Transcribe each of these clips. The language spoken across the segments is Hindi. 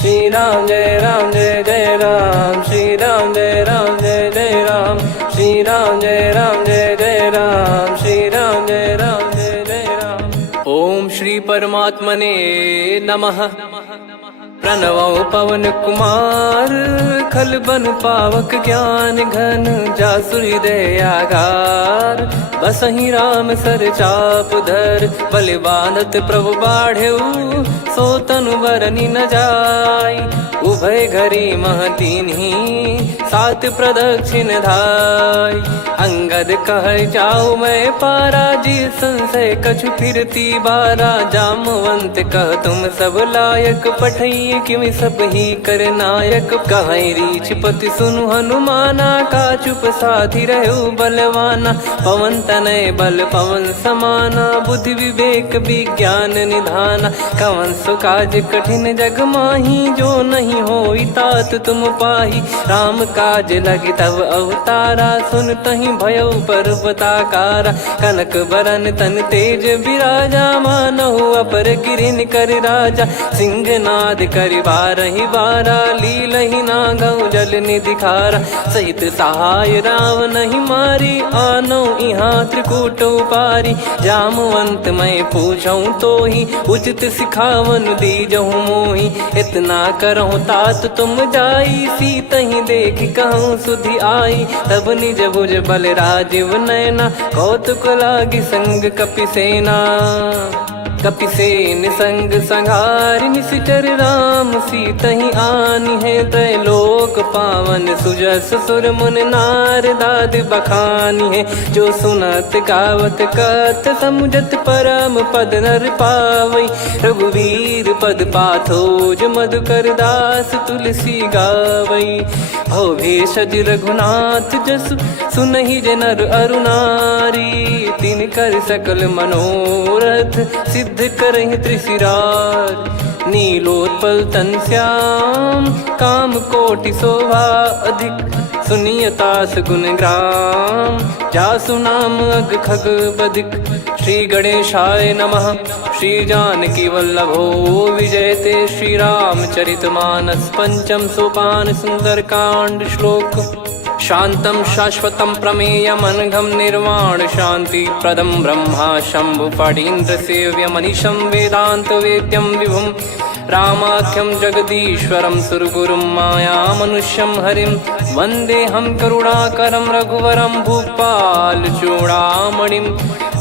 श्री राम जय जय राम, श्री राम जय जय राम, श्री राम जय जय राम, श्री राम जय जय राम। ओम श्री परमात्मने नमः। प्रणवो पवन कुमार, खल बन पावक ज्ञान घन, जासु हृदय आगार। बसहि राम सर चाप धर, बलि बांधत प्रभु बाढ़ेऊ, सो तनु बरनि न जाय। उभय घरी महतीन्ही, सात प्रदक्षिण धाय। अंगद कह जाऊ मैं पारा, जी संशय कछु फिरती बारा। जामवंत कह तुम सब लायक, पठई किमि सब ही कर नायक। कहीं रीछ पति सुनु हनुमाना, का चुप साधि रहु बलवाना। पवन तनय बल पवन समाना, बुद्धि विवेक विज्ञान निधाना। कवन सो काज कठिन जग माही, जो नहीं होई तात तुम पाही। राम काज लगी तब अवतारा, सुन तहि भयउ पर्वताकारा। कनक बरन तन तेज बिराजा, मानहु अपर गिरिन कर राजा। सिंहनाद करि बारहि बारा, लीलहि नागौ जल निधि खारा। सहित सहाय राम नहीं मारी, आनो इहाँ त्रिकूट उपारी। जामवंत मैं पूछऊँ तोहि, उचित सिखावन दीजहु मोहि। इतना करहु तात तुम जाई, सीतहि देख कहूँ सुधि आई। तब निज भुज बल राजीव नयना, कौतुक लागी संग कपिसेना। कपिसेन संग संघारि, निशिचर राम सीतहि आनी है। त्रैलोक पावन सुजस सुर मुन नार, दाद बखानी है। जो सुनत गावत कथ, समुझत परम पद नर पावई। रघुवीर पद पाथोज, मधुकर दास तुलसी गावई। भव भेषज रघुनाथ जसु, सुनहि जे नर अरु नारी। तिन कर सकल मनोरथ, सिद्ध करहि त्रिशिरार। नीलोत्पल तन श्याम, काम कोटि शोभा अधिक। सुनियतास गुण ग्राम, जासु नाम अग खग बदिक। श्री गणेशाय नमः। श्री जानकी वल्लभो विजयते, श्री रामचरित मानस। पंचम सोपान सुंदर कांड श्लोक। शांतं शाश्वतं प्रमेयमनघं, निर्वाण शांति प्रदं ब्रह्मा शंभु फणीन्द्र सेव्यमनिशं। वेदांत वेद्यं विभुं रामाख्यं जगदीश्वरं, सुरगुरुं माया मनुष्यं हरिं। वन्देऽहं करुणाकरं रघुवरं, भूपाल चूडामणिं।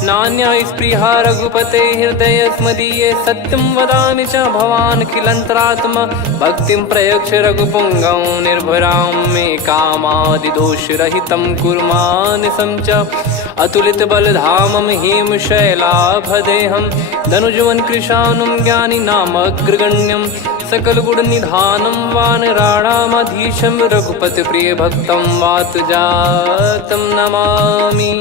नान्या स्पृहा रघुपते हृदय स्मदीये, सत्यं वदामि च भवान् खिलन्तरात्मा। भक्तिं प्रयच्छ रघुपुङ्गं, निर्भरां मे कामादिदोषरहितं कुर्मानिसं च। अतुलित बलधामं हेमशैलाभदेहं, धनुजवन कृशानुं ज्ञानी नामग्रगण्यं। सकल गुण निधानं वानराणामधीशं, रघुपति प्रिय भक्तं वातजातं नमामि।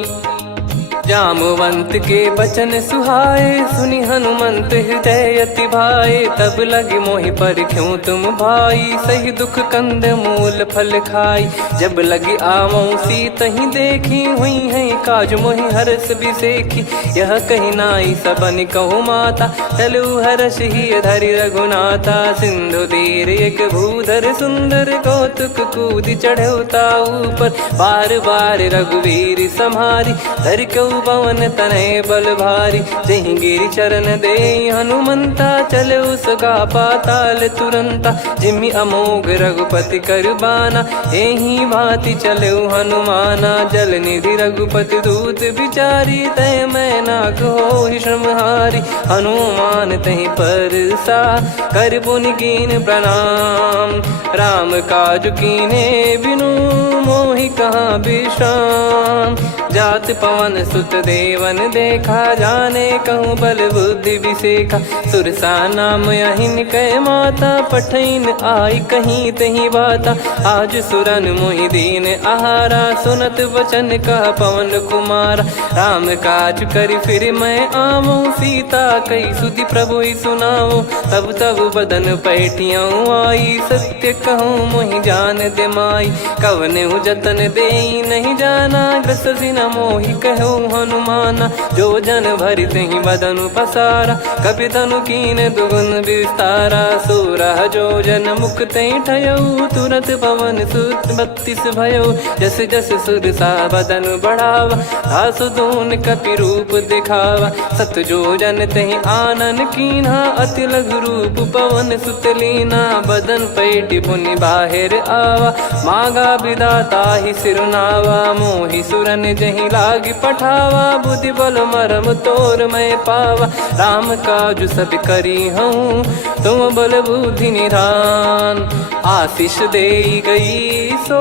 जामवंत के बचन सुहाए, सुनि हनुमंत हृदय अति भाए। तब लगे मोहि पर क्यों तुम भाई, सही दुख कंद मूल फल खाई। जब लगे आवऊं सीतहि देखी, हुई है काज मोहि हरस बिसेखी। यह कही नाई सबन कहु माता, चलु हरष ही धरि रघुनाथा। सिंधु तीर एक भूधर सुंदर, कौतुक कूद चढ़ौता ऊपर। बार बार रघुवीर सम्हारी, धर कऊ पवन तनय बल भारी। जहि गिरि चरण दे हनुमंता, चले उसका पाताल तुरंता। जिमि अमोघ रघुपति कर बाना, एहि भांति चले हनुमाना। जल निधि रघुपति दूत बिचारी, तय मैं नाग होहि श्रमहारी। हनुमान तहि परसा, कर पुनि कीन प्रणाम। राम काज कीने बिनु, मोहि कहाँ विश्राम। जात पवन सुत देवन देखा, जाने कहूँ बल बुद्धि विसेखा। सुरसा नाम अहिन कै माता, पठैन आई कहीं तही बाता। आज सुरन मोहि दीन आहारा, सुनत वचन कह पवन कुमारा। राम काज करि फिर मैं आवऊं, सीता कई सुधि प्रभु ही सुनाओ। तब तब बदन पैठियाँ आई, सत्य कहूँ मोहि जान दे माई। कवने जतन दे नहीं जाना, ग्रसि न मोहि कहो हनुमाना। जो जन भरि तेहि बदनु पसारा, कपि तनु कीन दुगुन विस्तारा। सोरह जो जन मुख तेहि ठयऊ, तुरत पवन सुत 32 भयऊ। जस जस सुरसा बदन बढ़ावा, आसु दून कपि रूप दिखावा। सत जो जन तेहि आनन कीन्हा, अति लघु रूप पवन सुत लीना। बदन पैटि पुनि बाहिर आवा, मागा विधाता ही सिरुनावा। मोहि सुरन जहि लागी पठावा, बुद्धि बल मरम तोर मैं पावा। राम काजु सब करी हूँ, तुम बल बुद्धि निधान। आशीष देई गई सो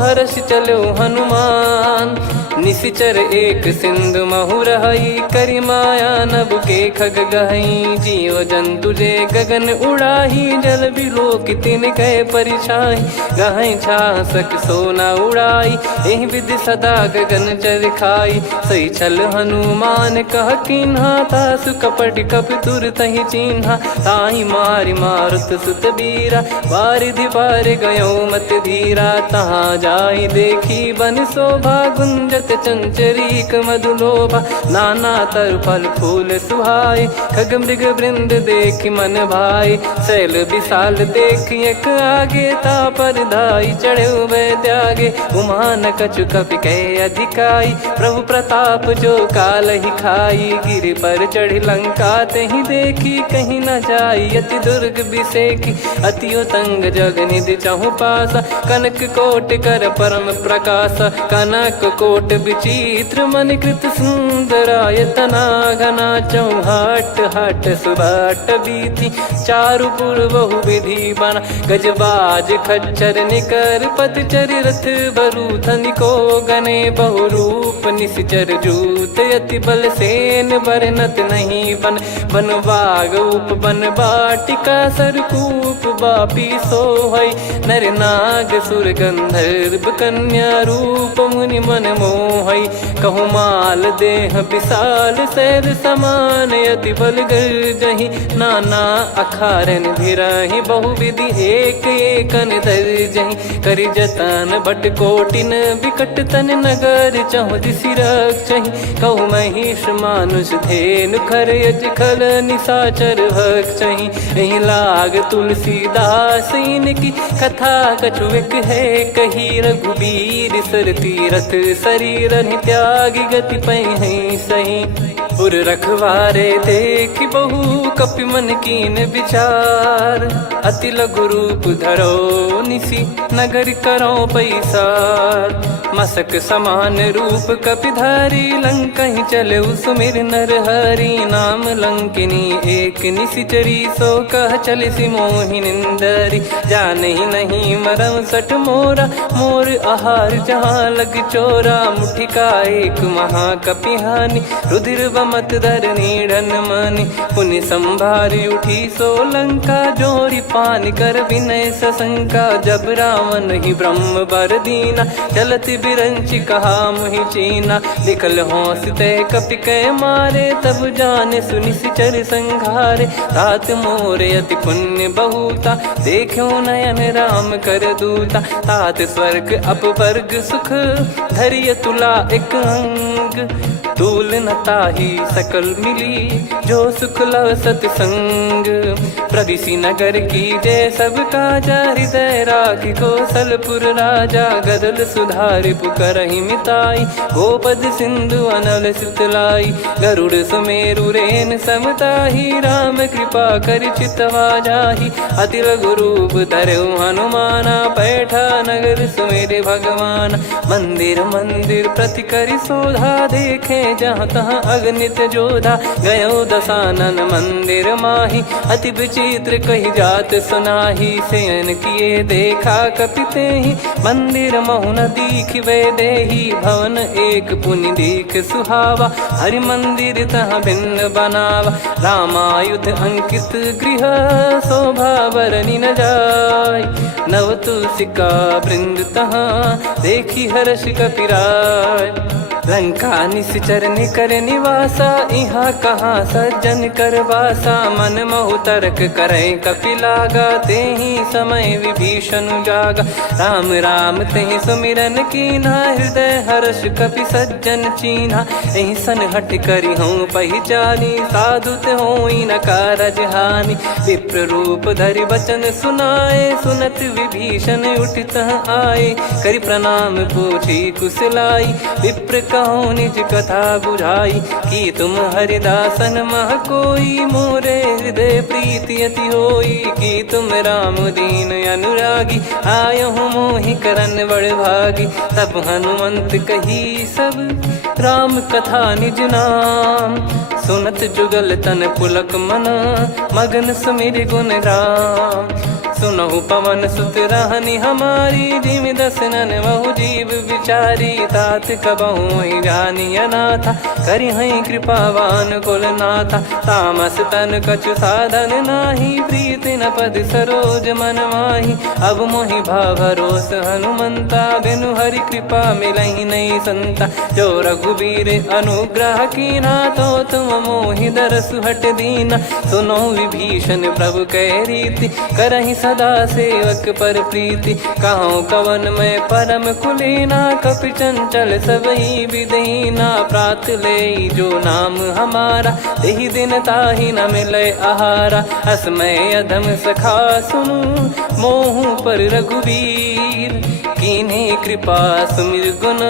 हर्ष चलो हनुमान। निशिचर एक सिंधु महु रहई, करी माया नभ के खग गहई। जीव जंतु जे गगन उड़ाही, जल बिलोक तिन कह परिछाई। गहई छासक सोना उड़ाई, एहि विधि सदा गगन चर खाई। सही छल हनुमान कह कीन्हा, तासु कपट कप तुर तहि चिन्हा। ताहि मारि मारुत सुत बीरा, वारिधि पार गयो मत धीरा। तहाँ जाई देखी बन शोभा, गुंजत चंचरीक मधुलोभा। नाना तर फल फूल सुहाए, खग मृग वृंद देख मन भाई। शैल विशाल देख एक आगे, तापर धाई चढ़े वै त्यागे। उमान कछु कपि कह अधिकाई, प्रभु प्रताप जो काल ही खाई। गिर पर चढ़ी लंका तेहि देखी, कहीं न जाई अति दुर्ग बिसेकी। अति उतंग जग निधि चहु पासा, कनक कोट कर परम प्रकाश। कनक कोट विचित्र मन कृत सुंदरायतना। घना चौहाट हाट सुबाट बीती, चारु पुर बहु विधि बना। गजबाज खच्चर निकर पतचर, रथ बरु धनिको गने। बहु रूप निशिचर जूत, अति बल सेन बरनत नहीं बन। बन बाग उप बन बाटिका, सरकूप बापी सोहई। नर नाग सुर गंधर्व कन्या, रूप मुनि मन मोहई। कहु माल देह विशाल, शैल समान अति बल गर्जहि। नाना अखारन भिरहि, बहु विधि एक एकन दर्जहि। करि जतन बट कोटिन, बिकट तन नगर चहु दिसि रक्षहि। कहु महिष मानुष धेनु, खर यज खल निशाचर भक्षहि। एहि लाग तुलसीदास इनकी, कथा कछु एक है कही। रघुबीर सर तीरथ शरीर, त्यागी गति पै सही। पुर रखवारे देख बहु, कपि मन कीन विचार। अति लघु रूप धरो निसी, नगर करो पैसार। मसक समान रूप कपि धारी, लंकहि चले सुमिर नर हरि। नाम लंकिनी एक निशिचरी, सो कह चलिसि मोहि निंदरी। जानहि नहीं मरम सठ मोरा, मोर आहार जहाँ लग चोरा। मुठिका एक महाकपिहानि, रुधिर बमत धरनी ढन मानि। पुनि संभारी उठी सो लंका, जोरी पान कर विनय सशंका। जब रावण ही ब्रह्म बर दीना, चलत बिरंचि कहा मुहि चीना। लिखल होंस ते कपि कै मारे, तब जाने सुनि सिचर संघारे। तात मोरे अति पुण्य बहुता, देखो नयन राम कर दूता। तात स्वर्ग अपवर्ग सुख, धरिय तुला एक अंग। तूल न ताहि सकल मिली, जो सुख लव सतसंग। प्रविशि नगर की जय सब काजा, हृदय राखि कौशलपुर राजा। गदल सुधारि पुकरहि मिताई, गोपद सिंधु अनल सितलाई। गरुड़ सुमेरु रेन समताहि, राम कृपा करि चितवा जाहि। अति लघु रूप धरऊ हनुमाना, पैठा नगर सुमेरे भगवान। मंदिर मंदिर प्रति करि शोधा, देखे जहाँ तहाँ अगणित जोधा। गयो दशानन मंदिर माही, अति विचित्र कही जात सुनाही। शयन किए देखा कपि तेहि, मंदिर महु न दीख वे देही। भवन एक पुनि दीख सुहावा, हरि मंदिर तहाँ भिन्न बनावा। रामायुध अंकित गृह, शोभा बरनि न जाय। नव तुलसी का वृंद तहाँ, देखी हर्ष कपिराय। लंका निश्चर निकर निवासा, इहाँ कहाँ सज्जन कर वासा। मन महु तर्क करे कपिलागा, तेहि समय विभीषण जागा। राम राम तेहि सुमिरन कीन्हा, हृदय हर्ष कपि सज्जन चीन्हा। एहि सन हट करि हूँ पहिचानी, साधु ते होई न कारज हानि। विप्र रूप धरि वचन सुनाए, सुनत विभीषण उठित आए। करि प्रणाम पूछी कुशलाई, विप्र कहो निज कथा बुझाई। कि तुम हरिदासन मह कोई, मोरे हृदय प्रीति अति होई। कि तुम राम दीन अनुरागी, आयहु मोहि करन बड़ भागी। तब हनुमंत कही सब राम कथा निज नाम, सुनत जुगल तन पुलक मना, मगन सुमिर गुण राम। सुनहु पवन सुत रहनी हमारी, जिमि दसनन महु जीव विचारी। तात कबहु ही जानी अनाथा, करि हई कृपावान कुल नाथा। तामस तन कछु साधन नाही, प्रीति न पद सरोज मन माही। अब मोहि भाव भरोस हनुमंता, बिनु हरि कृपा मिलहि नहीं संता। जो रघुबीर अनुग्रह कीन्हा, तो तुम मोहि दरसु हट दीना। सुनो विभीषण प्रभु कह रीति, करहि सदा सेवक पर प्रीति। कहूँ कवन में परम कुलीना, कपि चंचल सबही विदहीना। प्रात ले जो नाम हमारा, तेहि दिन ताहि न मिले आहारा। असमय अधम सखा सुनु, मोहु पर रघुवीर। कीन्ही कृपा सुमिर गुण,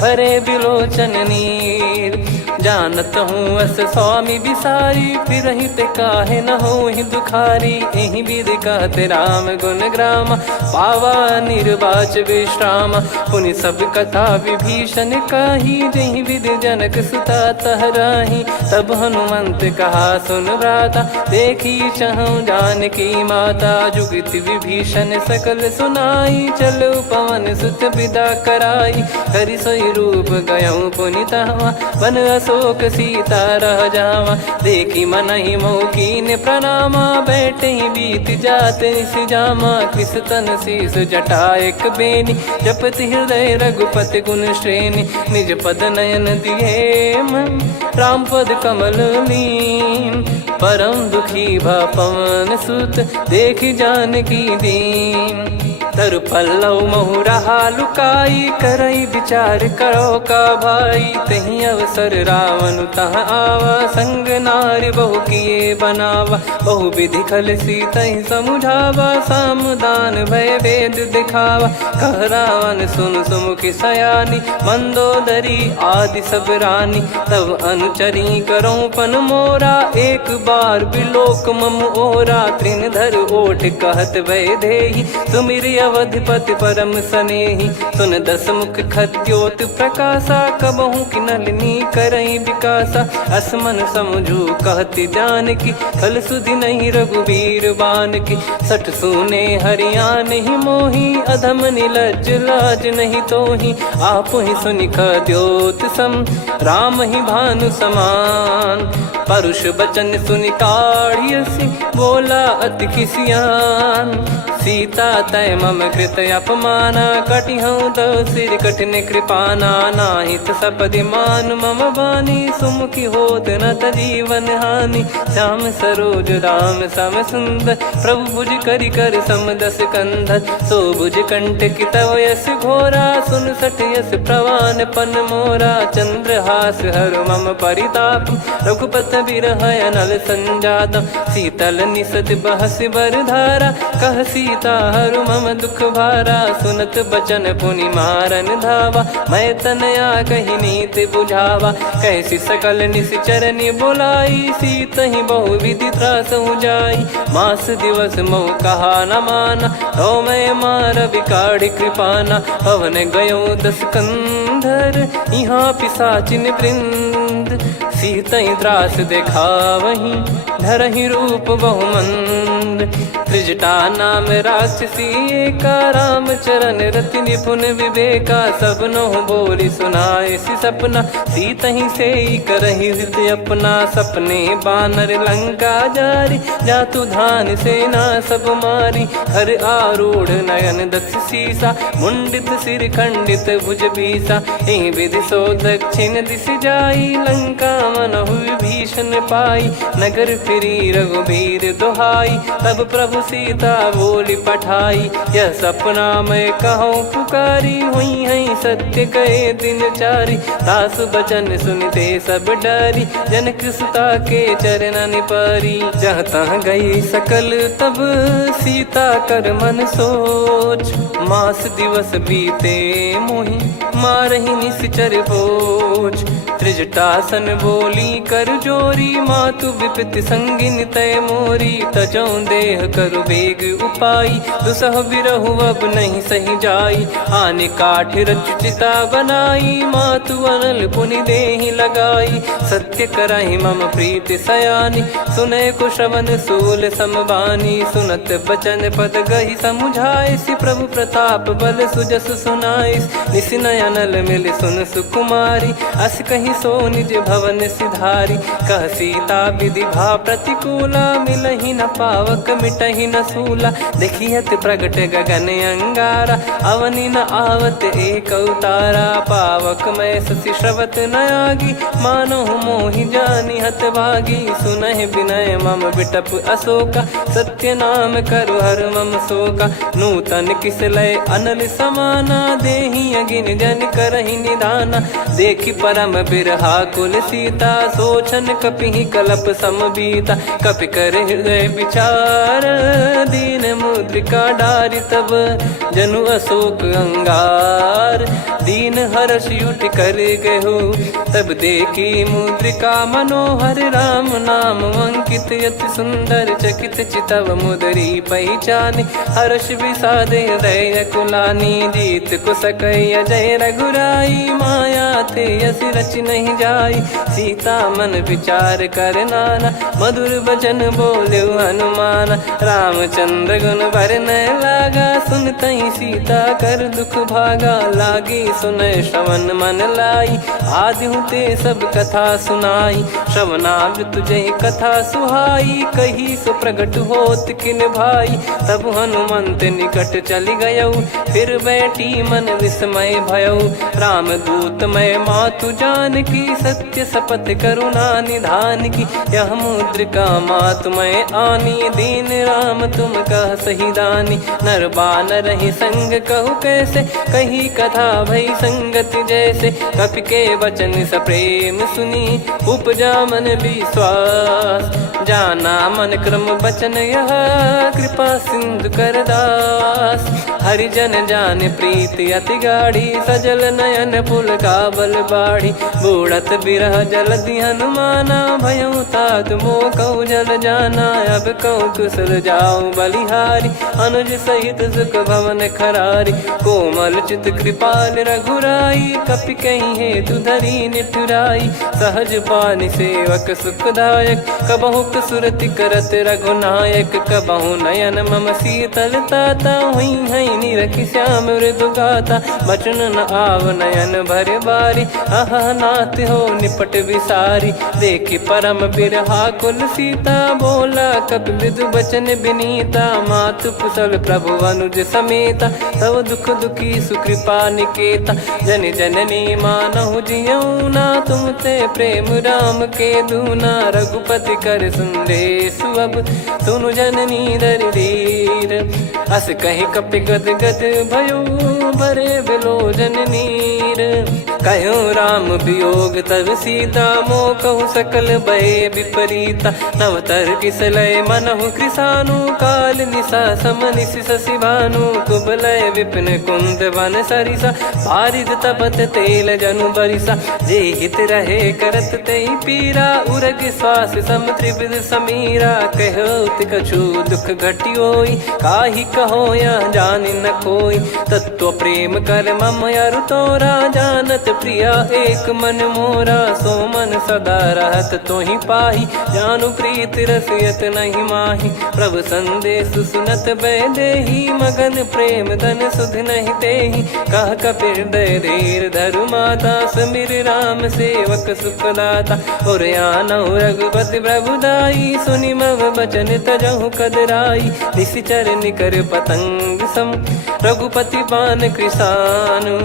भरे बिलोचन नीर। जानत हूँ अस स्वामी बिसारी, फिरहि ते काहे न होहि दुखारी। एहि विधि कहते राम गुण ग्राम, पावा निर्वाच विश्राम। पुनि सब कथा विभीषण काही, जहि विधि जनक सुता तहराही। तब हनुमंत कहा सुन भ्राता, देखी चहु जानकी माता। जुगति विभीषण सकल सुनाई, चलो पवन सुत विदा कराई। करि सोई रूप गयऊँ पुनि तहवा, वन अशोक सीता रह जावा। देखी मनहि मोह कीन्ह प्रणामा, बैठे ही बीत जात निस जामा। कृस तन शीस जटा एक बेनी, जपति हृदय रघुपति गुण श्रेणी। निज पद नयन दिए मन, राम पद कमल लीन। परम दुखी भा पवन सुत, देखि जानकी दीन। तरु पल्लव महु रहा लुकाई, करई विचार करो का भाई। तहि अवसर रावण तह आवा, संग नारी बहु किए बनावा। बहु विधि खल सीतहि समुझावा, सामदान भय वेद दिखावा। कह रावण सुन सुमुखि सयानी, मंदोदरी आदि सब रानी। तब अनुचरी करो पन मोरा, एक बार बिलोक मम ओरा। तृण धर ओठ कहत भय देहि, सुमिर अवधिपति परम सनेहि। सुन दस मुख खद्योत प्रकाशा, कबहु कि नलिनी करई विकासा। असमन समझू कहति जानकी, खल सुधि नहीं रघुवीर बानकी। सठ सुने हरियाण ही मोही, अधम निलज्ज लाज नहीं तोही। आप ही सुनि खद्योत सम, राम ही भानु समान। परुष बचन सुनि काढ़ियसि, बोला अति किसियान। सीता तय मम कृत अपमाना, कटिहऊँ तव सिर कठिन कृपाना। नाहित सपदि मान मम बानी, सुमुखी होत न जीवन हानि। श्याम सरोज राम सम सुंदर, प्रभु भुज करि कर सम दस कंधर। सो भुज कंठ की तव यस घोरा, सुन सठ यस प्रवान पन मोरा। चंद्रहास हर मम परिताप, रघुपत बिरह अनल संजातम। शीतल निसत बहस बर धारा, कह सीता हरु मम दुख भारा। सुनत बचन पुनि मारन धावा, मैं तनया कहि नीति बुझावा। कैसी सकल निश्चरनि बुलाई, सीतहि बहु विधि त्रासहु जाई। मास दिवस मोह कहा न माना, तो मैं मार बिकाढ़ि कृपाना। पवन गयो दस कंधर, यहाँ पिशाचिन वृंद। मंद, सीतई त्रास देखावहीं धरहि रूप बहुमंद। त्रिजटा नाम राक्षसी एका, राम चरण रति निपुण विवेका। सबनो बोली सुनाए सि सपना, सीतहि से करहि हृद अपना। सपने बानर लंका जारी, जातु धान सेना सब मारी। हर आरूढ़ नयन दक्ष सीसा, मुंडित सिर खंडित भुज बीसा। एहि विधि सो दक्षिण दिश जाई, लंका मनहु विभीषण पाई। नगर फिरी रघुबीर दुहाई, तब प्रभु सीता बोली पठाई। यह सपना मैं कहूँ पुकारी, हुई है सत्य कहे दिन चारी। दास बचन सुनते सब डरी, जनक सुता के चरण परी। जहाँ तहाँ गई सकल तब सीता कर मन सोच। मास दिवस बीते मोहि मारहि निश्चर बोझ। त्रिजटासन बोली कर जोरी, मातु विपत्ति संगिन तय मोरी। तजौ देह करु बेग उपाई, दुसह बिरहु अब नहीं सही जाई। आने काठ रचिता बनाई, मातु अनल पुनि देहि लगाई। सत्य करहि मम प्रीति सयानी, सुनय को श्रवण सूल समबानी। सुनत बचन पद गहि समुझाए, सि प्रभु प्रताप बल सुजस सुनाइस। निस नयनल मिल सुन सुकुमारी, अस कहि सो निज भवन सिधारी। कह सीता विधि भा प्रतिकूला, मिलहि न पावक मिटहि न सूला। देखियत प्रगट गगन अंगारा, अवनि न आवत एक अवतारा। पावक मैं शशि श्रवत न आगी, मानो मोहि जानि हत भागी। सुनहि विनय मम बिटप अशोका, सत्य नाम करु हर मम शोका। नूतन किस लय अनल समाना, देहि अगिन जन करहि निदाना। देखि परम बिरहा कुल सीता, सोचन कपिहि कलप समबीता। कपि कर हृदय विचार, दीन मुद्रिका डारि तब जनु अशोक अंगार। दीन हर्ष उठ कर गहु, तब देखी मुद्रिका मनोहर। राम नाम अंकित अति सुंदर, चकित चितव मुदरी पहचान। हर्ष विषाद हृदय कुलानी, जीत को सकय जय रघुराई। माया थे यस रच नहीं जाई, सीता मन विचार कर नाना। मधुर बचन बोले हनुमान, रामचंद्र गुण बरनै लागा। सुनतहि सीता कर दुख भागा, लागी सुनय श्रवण मन लाई। आदि ते सब कथा सुनाई, श्रवणामृत जय कथा सुहाई। कही सो प्रगट होत किन भाई, तब हनुमंत निकट चली गयौ। फिर बैठी मन विस्मय भयौ, राम दूत मैं मातु जानकी। सत्य शपथ करुणा निधान की, यह मुद्रिका मातु मैं आनी। दीन राम तुम कह सही दानी, नर बानर ही संग कहु कैसे। कही कथा भई संगति जैसे, कपि के वचन सप्रेम सुनी। उपजा मन विश्वास, जाना मन क्रम बचन यह। कृपा सिंधु कर दास, हरिजन जान प्रीति अति गाढ़ी। सजल नयन पुल का बल बाढ़ी, बूढ़त बिरह जल दी हनुमाना। भयउ तात मोह कहु जल जाना, अब कहु कुशल जाऊं बलिहारी। अनुज सहित सुख भवन खरारी, कोमल चित कृपाल रघुराई। कपि कहीं हेतु धरी निठुराई, सहज पानि सेवक सुखदायक। कबहु सुरति करत रघुनायक, कबहु नयन मम शीतल ताता। हुई है निरखि श्याम मृदु गाता, बचन न आव नयन भर बारी। आहा नाथ हो निपट विसारी, देखि परम बिरहा कुल सीता। बोला कपि मृदु बचन बिनीता, मातु कुशल प्रभु अनुज समेता। तव दुख दुखी सुकृपा निकेता, जन जननी मानहु जियऊ ना। तुम ते प्रेम राम के दूना, रघुपति कर संदेश अब सुनु जननी दर धीर। अस कहि कपि गद गद भयो, भरे बिलोचन नीर। कहो राम वियोग तब सीता, मोह कहु सकल भय विपरीता। नवतर किसलय मनहु कृसानु, काल निशा समनिशि शशि भानु। कुबलय विपिन कुंद वन सरिसा, पारिद तपत तेल जनु बरिसा। जे हित रहे करत तेहि पीरा, उरग श्वास सम त्रिविध समीरा। कहो कछु दुख घटियोई, काहि कहो या जान न कोई। तत्व प्रेम कर मम अरु तोरा, जानत प्रिया एक मन मोरा। सो मन सदा रहत तो ही पाही, जानु प्रीत रसियत नहीं माही। प्रभु संदेश सुनत बैदेही, मगन प्रेम धन सुध नहीं तेही। कह कपिर दय धीर धरु माता, समिर राम सेवक सुखदाता। और आनौ रघुपति प्रभुदाई, सुनि मव बचन तजहु कदराई। निशिचर निकर पतंग सम, रघुपति पान कृसानु।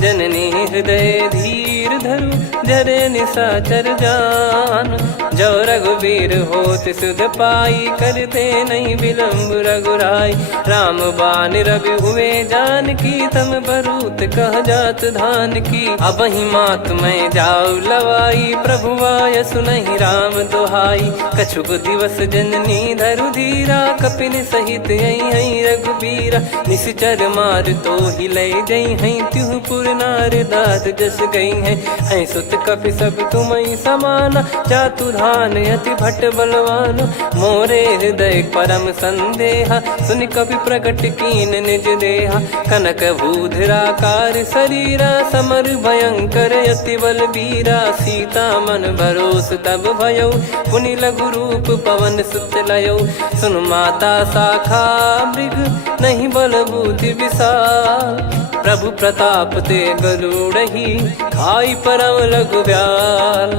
जननी हृदय धीर धरु, जरे निशाचर जान। जो रघुवीर होत सुध पाई, करते नहीं विलम्ब रघुराई। राम बान रवि हुए जानकी, तम बरूत कह जात धान की। अब ही मात मैं जाऊ लवाई, प्रभु आय सुनहि राम दोहाई। कछुक दिवस जननी धरु धीरा, कपिन सहित यही रघुबीरा। निशिचर मार तो ही ले जई हैं, त्युह पुर नार दाद जस गई हैं। सुत कपि सब तुमहि समाना, जातु धान अति भट बलवान। मोरे हृदय परम संदेहा, सुनि कपि प्रकट कीन निज देहा। कनक भूधराकार शरीरा, समर भयंकर अति बलबीरा। सीता मन भरोस तब भयउ, पुनि लघु रूप पवन सुत लयउ। सुन माता शाखा मृग, नहीं बल बुद्धि विशाल। प्रभु प्रताप ते गरुड़ही, खाई परम लघु ब्याल।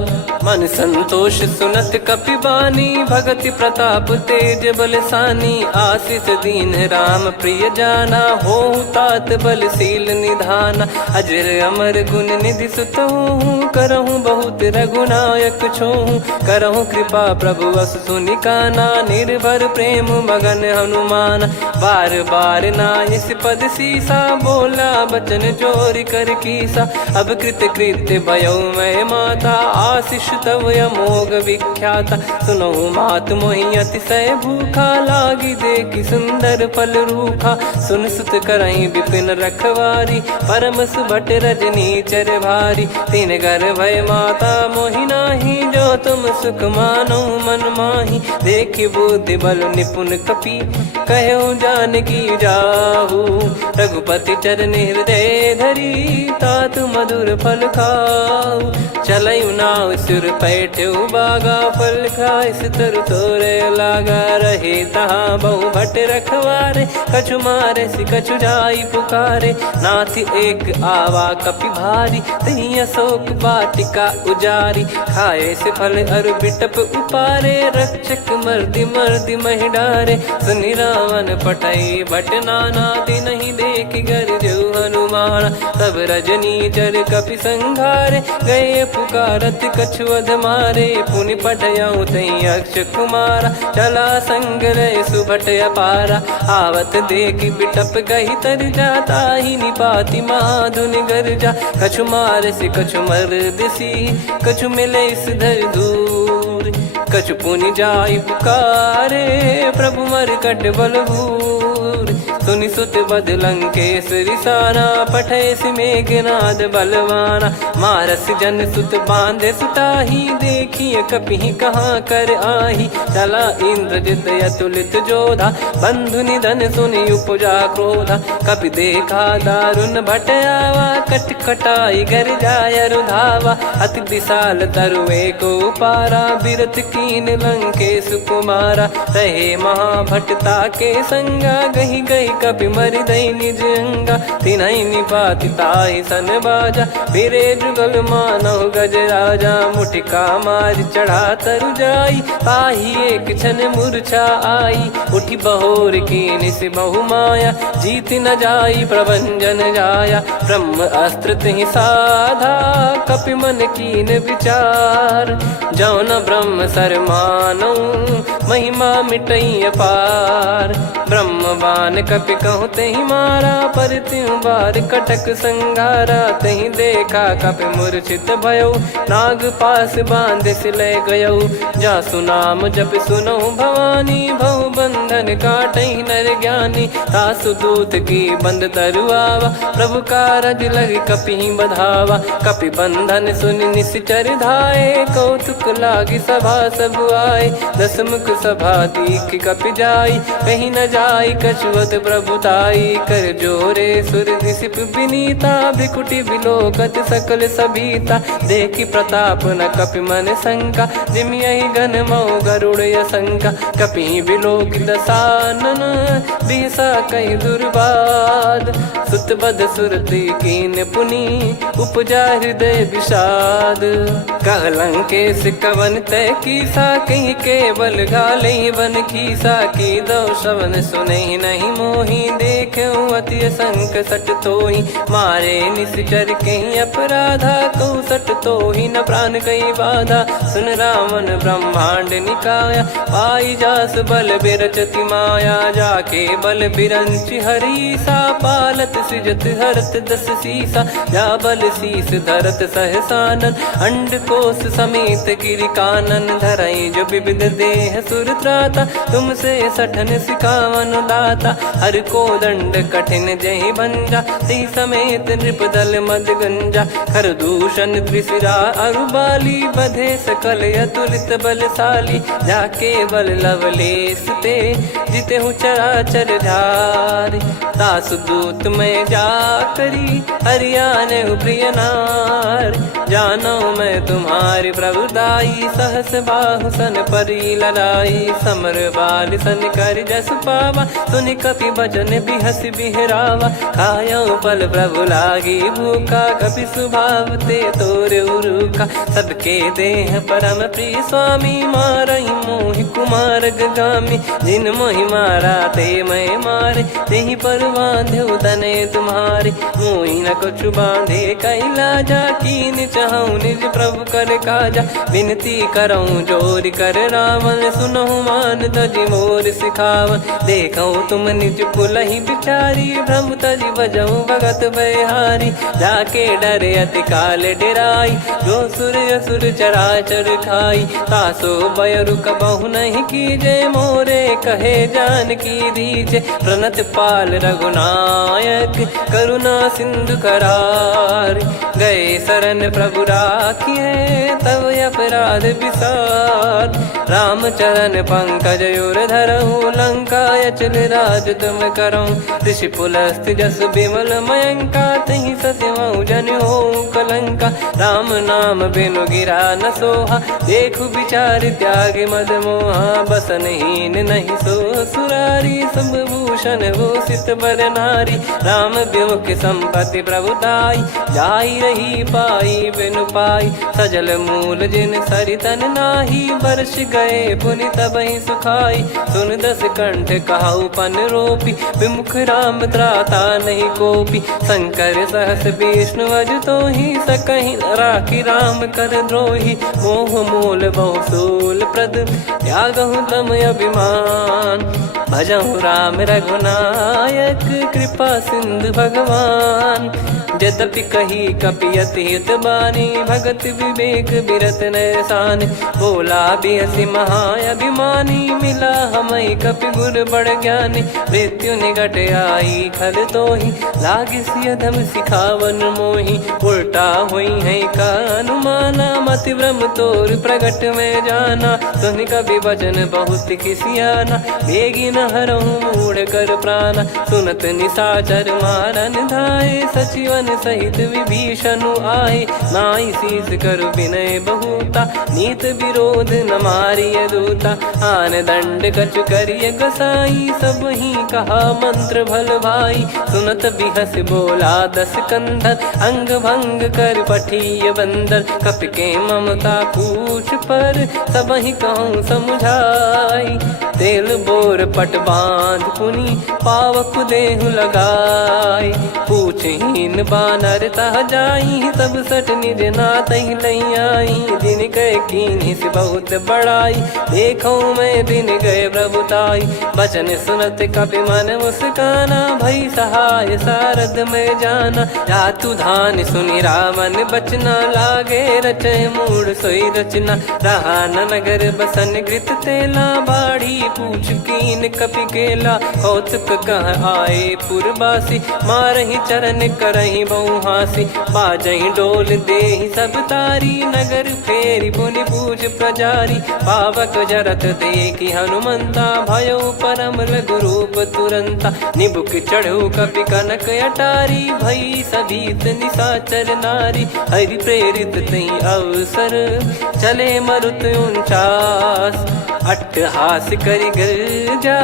मन संतोष सुनत कपि बानी, भगति प्रताप तेज बलसानी। आशीष दीन राम प्रिय जाना, होहु तात बलशील निधाना। अजर अमर गुण निधि सुतहु, करहु बहुत रघुनायक छोहु। करहु कृपा प्रभु अस सुनि काना, निर्भर प्रेम मगन हनुमान। बार बार नायस पद सीसा, बोला बचन चोरी कर कीसा। अब कृत कृत्य भयउ मैं माता, आशीष तव अमोघ विख्याता। सुनहु मात मोहि अतिशय भूखा, लागी देखि सुंदर फल रूखा। सुन सुत करहि विपिन रखवारी, परम सुभट रजनी चर भारी। तीन घर भय माता मोहि नाही, जो तुम सुख मानो मन माही। देखि बुद्धि बल निपुण कपि, कहु जानकी जाहु। रघुपति चरण हृदय धरी, तात मधुर फल खाऊ। चलयु नाव सुर पैठ्यु बागा, फल खाइस तरु तोरे लागा। रहे तहाँ बहु भट रखवारे, कछु मारे सि कछु जाई पुकारे। नाथ एक आवा कपि भारी, तही अशोक वाटिका उजारी। खाए से फल अरु बिटप उपारे, रक्षक मर्दि मर्दि महि डारे। सुनि रावण पटई भट नाना, तिनहि देखि गरजउ हनुमान। तब रजनी चर कपि संघारे, गए पुकारत कछु अध मारे। पुनि पठयउ तई अक्ष कुमारा, चला संग रहे सुभट अपारा। आवत देखि बिटप गही तर जाता, ही निपाति महाधुनि गर्जा। कछु मार से कछु मर्दिसी, कछु मिले इस धर दूर। कछु पुनि जाई पुकारे, प्रभु मरकट बलभूर। सुनि सुत बद लंकेश्वरी साना, पठय मेघनाद बलवाना। मारस जन सुत बांधे सुताही, देखिए कपि कहाँ कर आही। चला इंद्रजित अतुलित जोधा, बंधु निधन सुनि उपजा क्रोधा। कपि देखा दारुण भट आवा, कट कटाई गर जाय रुधावा। अति विशाल तरुए को पारा, बिरत कीन लंकेश कुमारा। रहे महाभटता के संगा, गही गही कपि मरि दई निज अंगा। तिन्हि निपाति ताहि सन बाजा, फिरे जुगल मानव गज राजा। मुटिका मार चढ़ा तरु जाई, ताहि एक क्षण मूर्छा आई। उठि बहोर कीन से बहु माया, जीत न जाई प्रभंजन जाया। ब्रह्म अस्त्र तिहि साधा, कपि मन कीन विचार। जौ न ब्रह्म सर मानौ, महिमा मिटई अपार। ब्रह्म बान कपि कहु तहि मारा, पर त्यों बार कटक संगारा। तहि देखा कपि मूर्छित भयउ, नाग पास बांध सिले गयउ। जासु नाम जप सुनहु भवानी, भव बंधन काटहि नर ज्ञानी। तासु दूत की बंद तरुआवा, प्रभु कारज लग कपि बधावा। कपि बंधन सुनि निश्चर धाये, कौतुक लागी सभा सब आए। दस मुख सभा दीख कपि जाई, कहीं न जाई कछुवत प्रभुताई। कर जोरे सुर दिसिप विनीता, भ्रिकुटि बिलोकत सकल सबीता। देखि प्रताप न कपि मन शंका, जिमियहि गन मऊ गरुड़ असंका। कपि बिलोक दसानन, बिहसा कहि दुर्वाद। सुत बध सुरति कीन पुनि, उपजा हृदय विषाद। कहलंकेश कवन तय कीसा, कहीं केवल गाले बन खीसा। की दो श्रवण सुने नहीं मोही, देखे अति संक सट तोही। मारे निश्चर कहीं अपराधा, कहूँ सट तोही न प्राण कहीं बाधा। सुन रावण ब्रह्मांड निकाया, पाई जास बल बिरचति माया। जाके बल बिरंच हरीसा, पालत सृजत हरत दस सीसा। जा बल शीस धरत सहसानन, अंड कोश समेत गिरि कानन। धरई जो विविध देह सुर त्राता, तुमसे सठन सिखावन दाता। हर को दंड कठिन जहि भंजा, ती समेत नृप दल मद गंजा। खर दूषण त्रिशिरा अरुबाली, बधे सकल अतुलित बलशाली। जाके बल लवलेश ते, जिते हूँ चराचर धारी। दास दूत में जा करी, हरियाने प्रिय नार। जानो मैं तुम्हारी प्रभुताई, सहस बाहु सन परी लड़ाई। समर बाल सन कर जस पावा, सुनि कपि भजन बिहस बिहरावा। खायो पल प्रभु लागी भूखा, कपि स्वभाव ते तोर उरुखा। सबके देह परम प्रिय स्वामी, मारई मोहि कुमार गगामी। जिन मोहि मारा ते मैं मारे, तेहि पर बांधो तने तुम्हारे। मोहि न कुछ बांधे कैलाजा, कीन चाहूँ निज प्रभु कर काजा। विनती करऊँ जोर कर रावण, सुनहु मान तजि मोर सिखावन। देखऊँ तुम निज पुलहि बिचारी, भ्रम तजि बजऊँ भगत बहारी। जाके डरे अति काल डेराई, जो सुर असुर चराचर खाई। तासो बयरु कबहु नहीं कीजे, मोरे कहे जान की दीजे। प्रणत पाल रघुनायक, करुणा सिंधु करार। गए शरण प्रभु राखिए, तब अपराध विसार। राम चरण पंकज उर धरऊँ, लंका अचल राज तुम करऊँ। ऋषि पुलस्त जस विमल मयंका, तहि सत्यमऊ जन हो कलंका। राम नाम बिनु गिरा न सोहा, देखु विचार त्याग मद मोहा। बसनहीन नहीं सो सुरारी, सब भूषण भूषित बर नारी। राम विमुख संपत्ति प्रभुताई, जाई रही पाई बिनु पाई। सजल मूल जिन सरितन नाही, वर्ष गए पुनि तबहि सुखाई। सुन दस कंठ कहाऊ पन रोपी, विमुख राम त्राता नहीं कोपी। शंकर सहस विष्णु अज तोहि, सकहि न राखी राम कर द्रोही। मोह मूल बहु सूल प्रद, त्यागहु तम अभिमान। भजहु राम रघुनायक, कृपा सिंधु भगवान। यद्यपि कही कपियति हित बानी, भगत विवेक बिरत नैसान। बोला बिहसि महाअभिमानी, मिला हमई कपि गुर बड़ ज्ञानी। मृत्यु निकट आई खल तोहि, लागिसि अधम सिखावन मोहि। उल्टा हुई है का अनुमाना, मति भ्रम तोर प्रगट में जाना। सुन कवि वचन बहुत खिसियाना, बेगी न हरहु मूढ़ कर प्राणा। सुनत निशाचर मारन धाये, सचिवन सहित विभीषणु आए। नाई शीस कर विनय बहुता, नीत विरोध न मारिय दूता। आन दंड कछु करिय गसाई, सब ही कहा मंत्र भल भाई। सुनत बिहस बोला दस कंधर, अंग भंग कर पठिय बंदर। कपि के ममता पूछ पर, सब ही कहूँ समुझाई। तेल बोर पट बांध पुनि, पावक देहु लगाई। पूछहीन बानर तह जाई, सब सट निज नातहि लई आई। दिन गए कीन्ही से बहुत बड़ाई, देखो मैं दिन गए प्रभुताई। बचन सुनत कपि मन मुस्काना, भई सहाय सारद में जाना। जातु धान सुनि रावण बचना, लागे रचय मूढ़ सोई रचना। रहा न नगर बसन घृत तेला, बाढ़ी पूछ कीन कपि केला कौतुक कह आए पुरबासी मारही चरण करही बहु हासी बाजही डोल देहि सब तारी नगर फेरी पुनि पूज प्रजारी पावक जरत देखी हनुमंता भयो परम लघु रूप तुरंता निबुक चढ़ू कपि कनक अटारी भई सभीत निशाचर नारी हरि प्रेरित तई अवसर चले मरुत 49 अट्टहास करि गिरजा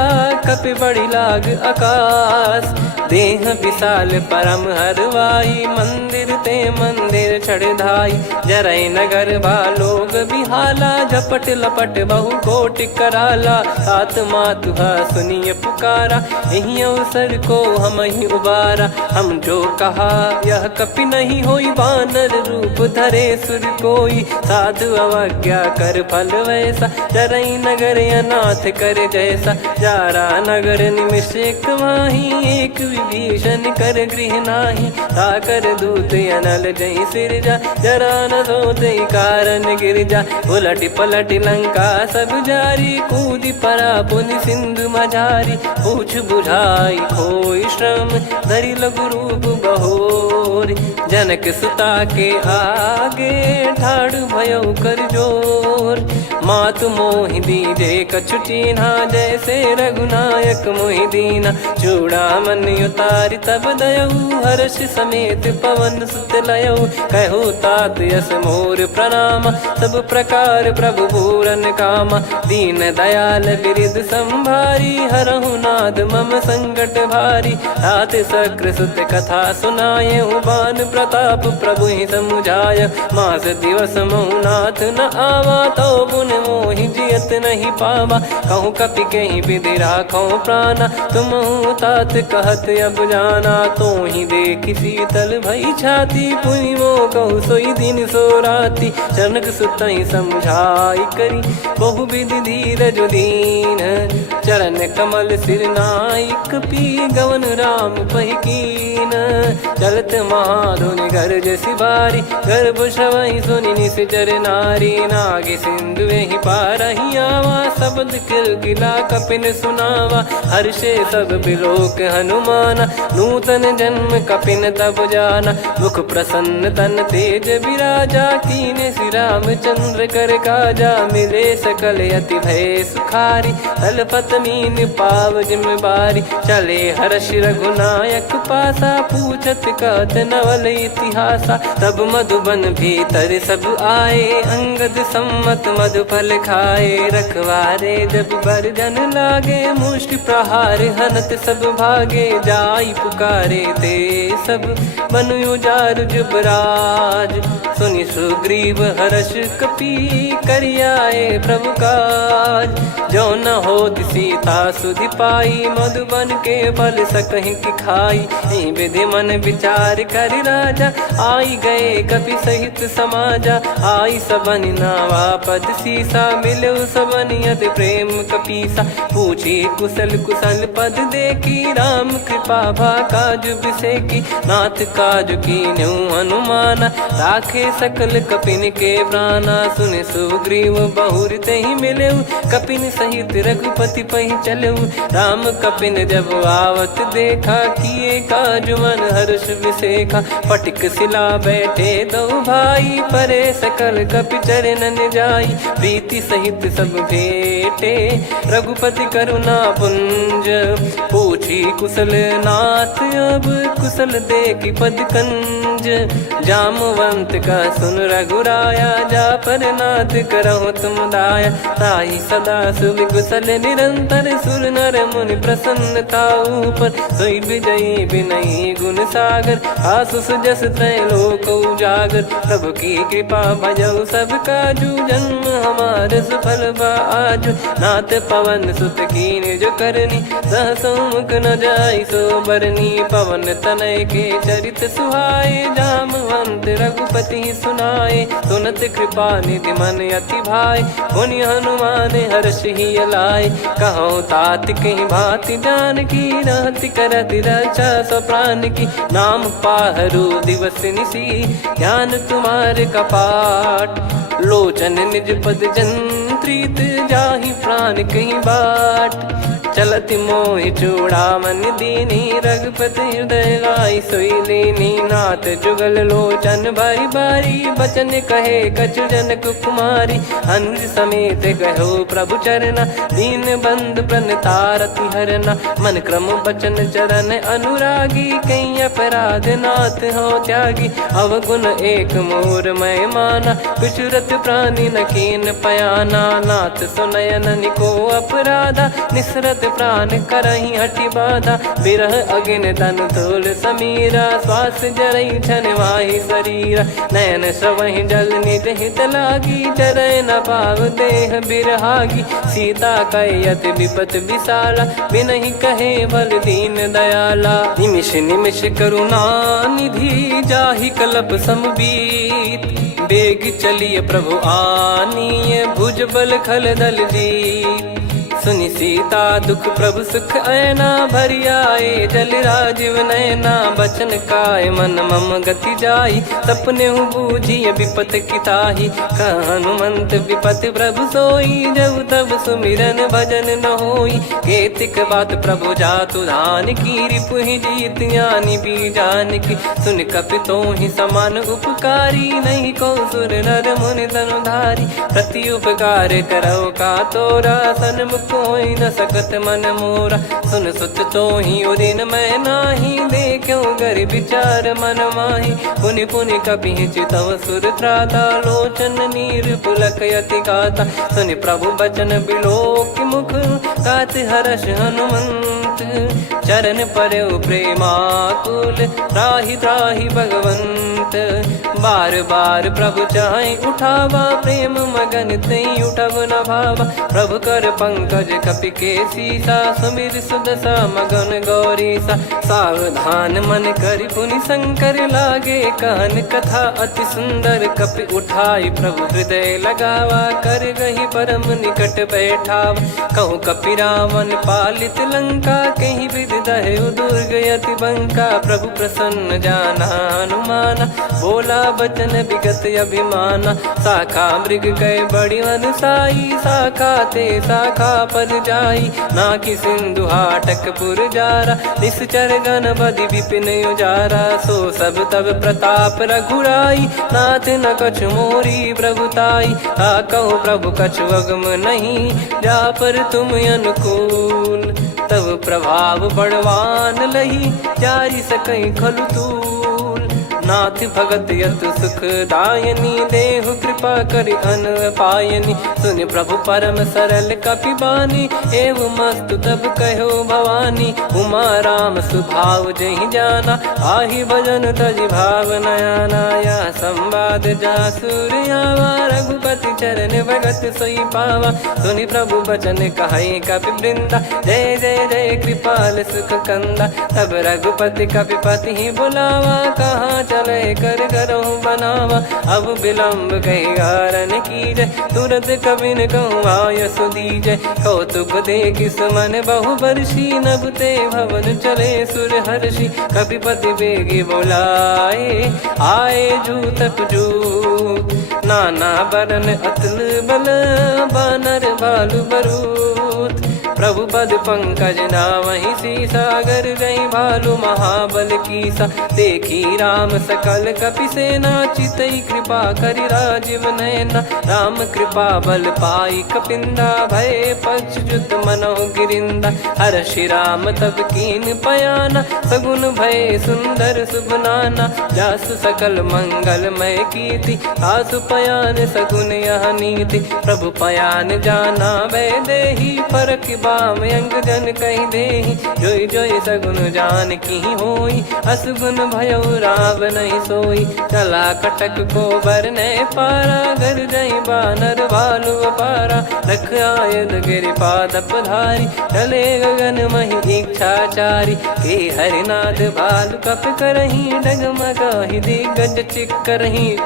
कपि बड़ी लाग आकाश देह विशाल परम हरवाई मंदिर ते मंदिर चढ़ाई जरई नगर बालोग बिहाला झपट लपट बहु कोट कराला सात मातुहा सुनिय पुकारा यही अवसर को हम ही उबारा हम जो कहा यह कपि नहीं होई बानर रूप धरे सुर कोई साधु अवज्ञा कर फल वैसा जरई नगर अनाथ कर जैसा जारा नगर निमिष एक माही एक विभीषण कर गृह नाही ताकर दूत अनल जय सिरजा जरा न सोते कारण गिरजा उलट पलट लंका सब जारी कूदी परा पुनि सिंधु मझारी पूछ बुझाई खोई श्रम धरि लघु रूप बहोरी जनक सुता के आगे ठाड़ भयो कर जोर मातु मोहि दीजे कछु चीन्हा जैसे रघुनायक मोहि दीना चूड़ामन उतारि तब दयऊ हर्ष समेत पवन सुत लयऊ कहु तात यस मोर प्रणाम सब प्रकार प्रभु पूरन कामा दीन दयाल बिरिद संभारी हरहु नाद मम संकट भारी तात सक्र सुत कथा सुनाये बान प्रताप प्रभु ही समुझाय मास दिवस महु नाथ न आवा तो पुन मोहि जियत नहीं पावा कहूँ कपि कहीं विधि राखो प्राणा तुम तात कहत अब जाना तो ही देख शीतल भई छाती पुनि मो कहु सोई दिन सो राती जनक सुतई समझाई करी बहु विधि धीरज दीन चरण कमल सिर नाइक पी गवन राम पहिकीन चलत महाधुनि गर्ज सिबारी गर्भ श्रवहि सुनि निश्चर नारी नागे सिंधु ही पारही आवा शब्द किलकिला कपिन सुनावा हर्षे सब बिलोक हनुमाना नूतन जन्म कपिन तब जाना मुख प्रसन्न तन तेज विराजा कीने श्री रामचंद्र कर काजा मिले सकल अति भय सुखारी तलपत मीन पाव जिम्मेवारी चले हर्ष रघुनायक पासा पूछत कहत नवल इतिहासा तब मधुबन भीतर सब आए अंगद सम्मत मधुफल खाए रखवारे जब बरजन लागे मुष्टि प्रहार हनत सब भागे जाई पुकारे ते सब मनु उजार जुबराज सुनि सुग्रीव हर्ष कपि करियाए प्रभु काज जो न हो सीता सुधि पाई मधुबन के फल सकहि की खाई विधि मन विचार कर राजा आई गए कपि सहित समाजा आई सबन नावा पद सीसा मिलो सबनियत प्रेम कपीसा पूछी कुशल कुशल पद देखी राम कृपा भा काज बिसेकी नाथ काज की न्यू हनुमाना राखे सकल कपिन के प्राणा सुन सुग्रीव बहुर ते ही मिले कपिन सहित रघुपति पहि चले राम कपिन जब आवत देखा किए काज मन हर्ष विसेखा पटिक सिला बैठे दो भाई परे सकल कपि चरणन जाई प्रीति सहित सब भेटे रघुपति करुणा पुंज पूछी कुशल नाथ अब कुशल देखी पद कंज जामवंत का सुन रघुराया जा पर नाथ करहु तुम दाया ताई सदा सुभि कुशल निरंतर सुर नर मुनि प्रसन्नता ऊपर सोई विजयी विनयी गुण सागर आसु सुजस त्रैलोक उजागर प्रभु की कृपा भजऊ सब काजू जन्म हमार सफल बाजू नाथ पवन सुत कीन जो करनी सहसो मुख न जाई सो बरनी पवन तनय के चरित सुहाए जामवंत रघुपति सुनाए सुनत कृपा निधि मन अति भाई पुनि हनुमान हर्ष ही लाए कहो तात कहीं भांति जान की रहति करति रक्षा सो प्राण की नाम पाहरू दिवस निसी ध्यान तुम्हारे कपाट लोचन निज पद जन प्रीत जाहि प्राण कहीं बाट। चलत मोहि चूड़ामन दीनी रघुपति हृदय लाई सोई लीनी। नाथ जुगल लोचन बारी बारी बचन कहे कछु जनक कुमारी। हंस समेत गहो प्रभु चरना दीन बंद प्रणतारति हरना। मन क्रम बचन चरण अनुरागी कहीं अपराध नाथ हो त्यागी। अवगुण एक मोर मैं माना विचुरत प्राणी न कीन पयाना। नाथ सुनयन निको अपराधा निसरत प्राण करही हटि बाधा। बिरह अगिन तन तोल समीरा श्वास जरई छन वाहि शरीरा। नयन सवहि जल निज हित लागी चरय न पाव देह बिरहागी। सीता कयत विपत विशाला बिनहि कहे बल दीन दयाला। निमिष निमिष करुणा निधि जाहि कलप समबीत। बेग चलिए प्रभु आनीय भुज बल खल दल जीत। सुनि सीता दुख प्रभु सुख ऐना भरि आए जल राजीव नैना। बचन काय मन मम गति जाई सपने बूझी विपत किताही। हनुमंत विपत प्रभु सोई जब तब सुमिरन भजन न होई। केतिक बात प्रभु जातु धान की रिपुहि जीत ज्ञानी बीजान की। सुन कपितो ही समान उपकारी नहीं को सुर नर मुनि तनुधारी। प्रति उपकार करो का तोरा सन्मुख कोई न सकत मन मोरा। सुन सुत तो ही उदिन मैं नाही देखो गर विचार मन माही। पुनि पुनि कपि चितव सुर त्राता लोचन नीर पुलक यति गाता। सुनि प्रभु बचन बिलोक मुख गात हर्ष हनुमंत। चरण परयो प्रेमाकुल त्राहि त्राहि भगवंत। बार बार प्रभु चाहि उठावा प्रेम मगन तई उठब न भावा। प्रभु कर पंकज कपि के सीसा सुमिर सुदशा मगन गौरीसा। सावधान मन करि पुनि शंकर लागे कहन कथा अति सुंदर। कपि उठाई प्रभु हृदय लगावा कर गही परम निकट बैठावा। कहूँ कपि रावण पालित लंका कहीं विधि दहु दुर्ग यति बंका। प्रभु प्रसन्न जाना हनुमाना बोला बचन विगत अभिमाना। शाखा मृग गए बड़ी अनुसाई शाखा ते शाखा पर जाई। ना कि सिंधु हाटक पुर जारा निश्चर गण बदि विपिन उजारा। सो सब तब प्रताप रघुराई नाथ न कछु मोरी प्रभुताई। कहूँ प्रभु कछु अगम नहीं जा पर तुम अनुकूल। तब प्रभाव बड़वान लही जारी सकई खलु तूल। नाथ भगत यत सुख दायनी देहु कृपा करि अन पायनी। सुन प्रभु परम सरल कपि बानी एवं मस्तु तब कहो भवानी। उमा राम सुभाव जहि जाना आहि भजन तजि भाव नयाना। या संवाद जासुर आवा रघुपति चरण भगत सोई पावा। सुनि प्रभु बचन कहै कपि वृंदा जय जय जय कृपाल सुख कंदा। तब रघुपति कपि पति बुलावा कहाँ चले कर करहु बनावा। अब विलम्ब कही कारण कीजय तुरत कबिन कहूँ आयस दीजय। कौतुक देख सुमन बहु बरसी नभ ते भवन चले सुर हर्षि। कपिपति बेगी बोलाए आए जूतक जूत। नाना बरन अतुल बल बानर बालु बरूत। प्रभु पद पंकज नावहि सीसागर गई भालु महाबल कीसा। देखी राम सकल कपि सेना चितई कृपा करि राजीव नयना। राम कृपा बल पाई कपिंदा भय पक्ष जुत मनो गिरिंदा। हर्षि राम तब कीन पयाना सगुन भय सुंदर शुभ नाना। जासु सकल मंगलमय कीर्ति आसु पयान सगुन यह नीति। प्रभु पयान जाना वै देहि फरक बाम अंग जन कहीं देहि। जोई जोई सगुन जान की होई असगुन भयो राव नहीं सोई। चला कटक को बरने पारा घर जई बानर भालु पारा। रख आयद गिरि पाद पधारी चले गगन मही इच्छाचारी। के हरिनाथ भालु कप करही डगमगाहि दिग्गज चिक्करही।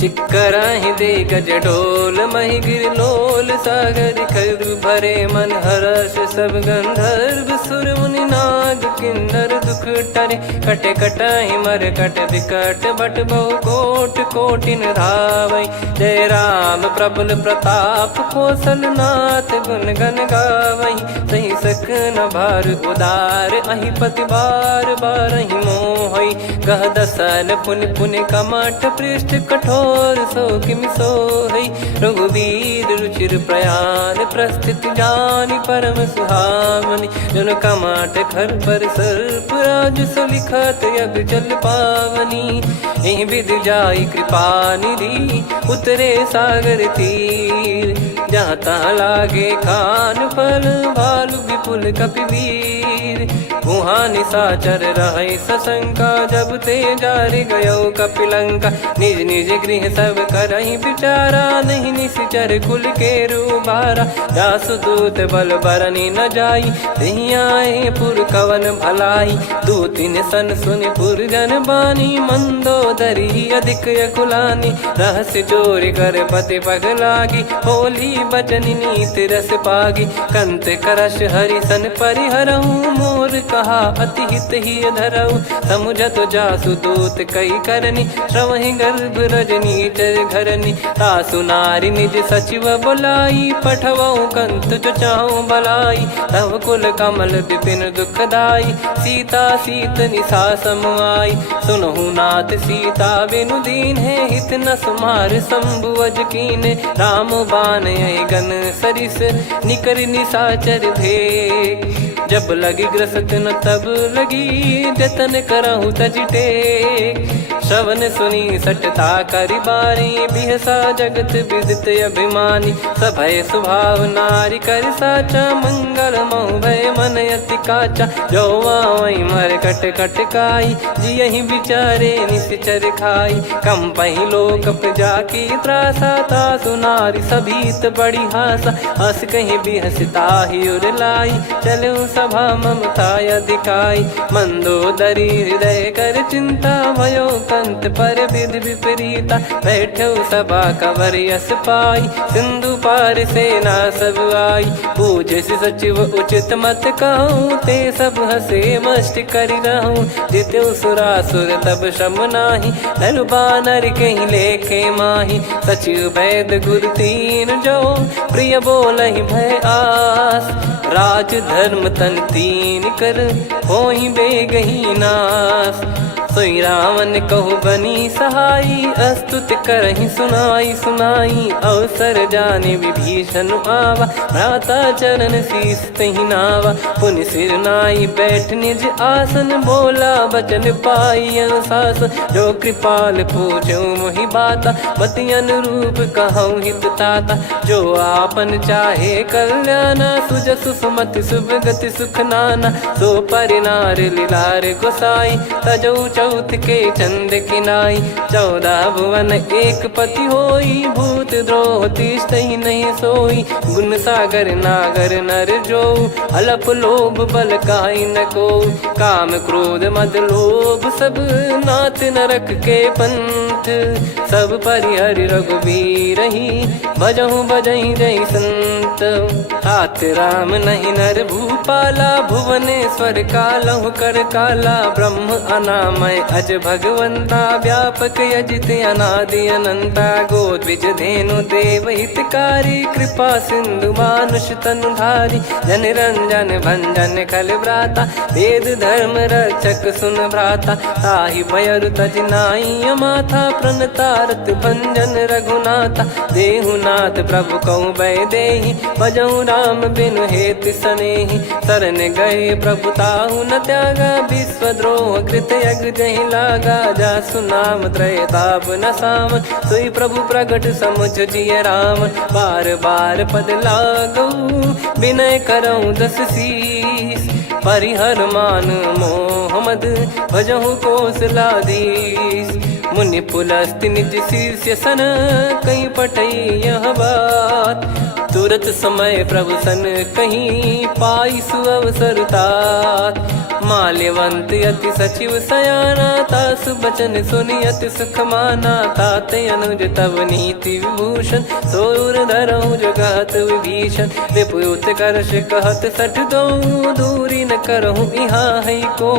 चिक्कराहि दे गज डोल महि गिर लोल सागर खर भरे मन हर्ष सब गंधर्व सुर मुनि नार नाग किन्नर दुख टरे, कटे कटहि मर कट विकट बट बहु कोट कोटिन धावै। जय राम प्रबल प्रताप कौशलनाथ गुण गण गावै। सही सकन भार उदार अहि पति बार बारहि मोहै। गह दसन पुन पुन कमठ पृष्ठ कठोर सो किमि सोहै। रघुवीर रुचिर प्रयाण प्रस्थित जानि परम सुहावनि। जन कमठ खर पर सर्प राज सलिखत यग जल पावनी। एहि विधि जाई कृपा निधि उतरे सागर तीर। जहाँ तहाँ लागे खान फल भालु विपुल कपिवीर। वहाँ निशाचर रहै सशंका जब ते जारि गयो कपिलंका। निज निज गृह सब करहि विचारा नहीं निश्चर कुल के रूबारा। जासु दूत बल बरनि न जाई तेहि आए पुर कवन भलाई। दूतिन सन सुनि पुर जन बानी मंदोदरी अधिक यकुलानी। रहस्य चोरी कर पति पगलागी होली बचन नीति रस पागी। कंत करश हरिसन परिहरहु मोर कहा अति हित ही धरऊ। समुझत जासु दूत कई करनी श्रवहि गर्भ रजनी चर घरनी। तासु नारी निज सचिव बुलाई पठवऊ कंत जो चाहूं बलाई। तव कुल कमल विपिन दुखदाई सीता सीत निशा समाई। सुनहु नाथ सीता बिनु दीन है हित न सुमार शंभु अज कीने। राम बाण गन सरिस निकर निशाचर भेग। जब लगी ग्रसत न तब लगी जतन करहु तज टेक। श्रवण सुनी सटता करि बारी बिहसा जगत विदित अभिमानी। सभय स्वभाव नारी कर साचा मंगल मऊ भय मन अति काचा। जो आवै मर कट कट काई जियहि विचारे निश्चर खाई। कम पहि लोक जाकी त्रासा तासु नारी सभीत बड़ी हासा। हस कहीं बिहसता ही उर लाई चलऊ सभा ममता अधिकाई। मंदोदरी हृदय कर चिंता भयो कंत पर विधि विपरीता। बैठो सभा कवर यस पाई सिंधु पार सेना सब आई। पूज्य सचिव उचित मत कहूँ ते सब हसे मष्ट करि रहूँ। जित्यु सुरासुर तब श्रम नाही नर बानर कहीं लेखे माही। सचिव वैद गुरु तीन जो प्रिय बोलहि भय आस। राज धर्म तन तीन कर होई बेगही नास। सोई रावण कहु बनी सहाई अस्तुत करहि सुनाई सुनाई। अवसर जाने विभीषण आवा भ्राता चरण शीस तहि नावा। पुनि सिर नाई बैठ निज आसन बोला बचन पाई अनुशासन। जो कृपाल पूछो मोहि बाता मति अनुरूप कहूँ हित ताता। जो आपन चाहे कल्याणा सुजसु सुमति सुभगति सुख नाना। सो परिनार लीलार गोसाई तजौ चौथ के चंद किनाई। 14 भुवन एक पति होई भूत द्रोह तिष्ठहि नहीं सोई। गुण सागर नागर नर जो अलप लोभ बल काई न को। काम क्रोध मद लोभ सब नाथ नरक के पंथ। सब परिहरि रघुबीर ही भजहु भजहि जय संत। तात राम नहीं नर भूपाला भुवनेश्वर कालहु कर काला। ब्रह्म अनामय अज भगवंता व्यापक यजित अनादि अनंता। गोद्विज धेनु देव हितकारी कृपा सिंधु मानुष तनुधारी। जन रंजन भंजन खल भ्राता वेद धर्म रक्षक सुन भ्राता। ताहि भयरु तज नाई माथा प्रणतारत भंजन रघुनाथा। देहुनाथ प्रभु कहु भय देहि भजहु राम बिनु हेतु सनेहि। शरण गए प्रभु ताहु न त्यागा विश्वद्रोह कृत यज्ञ जहि लागा। जासु नाम त्रय ताप न सावन सोई प्रभु प्रगट समुझ जिय राम। बार बार पद लागऊ विनय करऊँ 10 शीस। परिहर मान मोह मद भजहु कौशलाधीश। मुनि पुलस्त्य निज शिष्य सन कहीं पठई यह बात। तुरत समय प्रभु सन कहीं पाई सुअवसर तात। माल्यवंत अति सचिव सयाना तासु बचन सुनि अति सुख माना। ताते अनुज तव नीति विभूषण सोर धरऊ जगत विभीषण। विपुत करश कहत सठ दो दूरी न करहूँ यहाँ है को।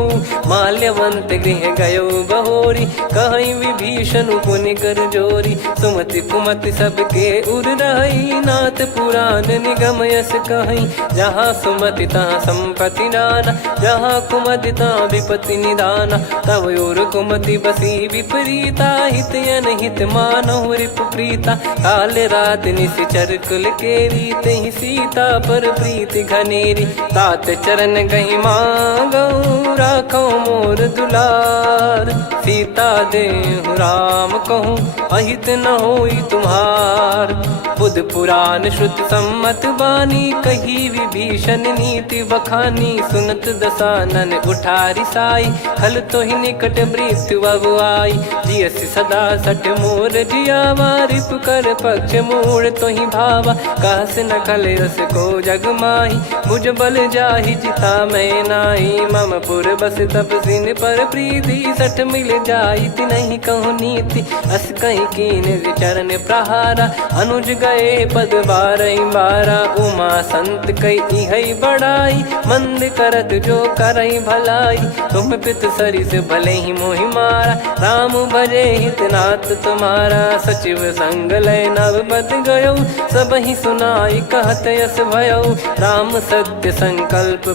माल्यवंत गृह गयो बहोरी, कहीं विभीषण पुनि कर जोरी। सुमति कुमति सबके उर रही, नाथ पुराण निगम यस कहीं। जहाँ सुमति तहाँ संपत्ति नाना, जहाँ कुमति तहाँ विपत्ति निदाना। तब और कुमति बसी विपरीता, हित अनहित मानहु रिपु प्रीता। काल रात निश्चर कुल केरी, तहि सीता पर प्रीति घनेरी। तात चरण गही मांगऊ, राखो मोर दुलार। सीता देहु राम कहूँ, अहित न होई तुम्हार। बुध पुराण श्रुत सम्मत बानी, कही विभीषण नीति बखानी। सुनत दसानन उठारी साई, खल तो ही निकट मृत्यु अब आई। जियसि सदा सठ मोर जियावा, रिप कर पक्ष मूड़ तो ही भावा। कहस न खल रस को जग माही, मुझ बल जाहि जिता मैं नाही। मम पुर बस तपसिन पर प्रीति, सठ मिल जाई नहीं कहूँ नीति। अस कहीं कीन चरण प्रहारा, अनुज गए पद बारा। उमा संत कई है बड़ाई, मंद करत जो करई भलाई। तुम पित सरिस भले ही मोहि मारा, राम भजे हित नाथ तुम्हारा। सचिव संग लय नव बद गयो, सब ही सुनाई कहत यस भयो। राम सत्य संकल्प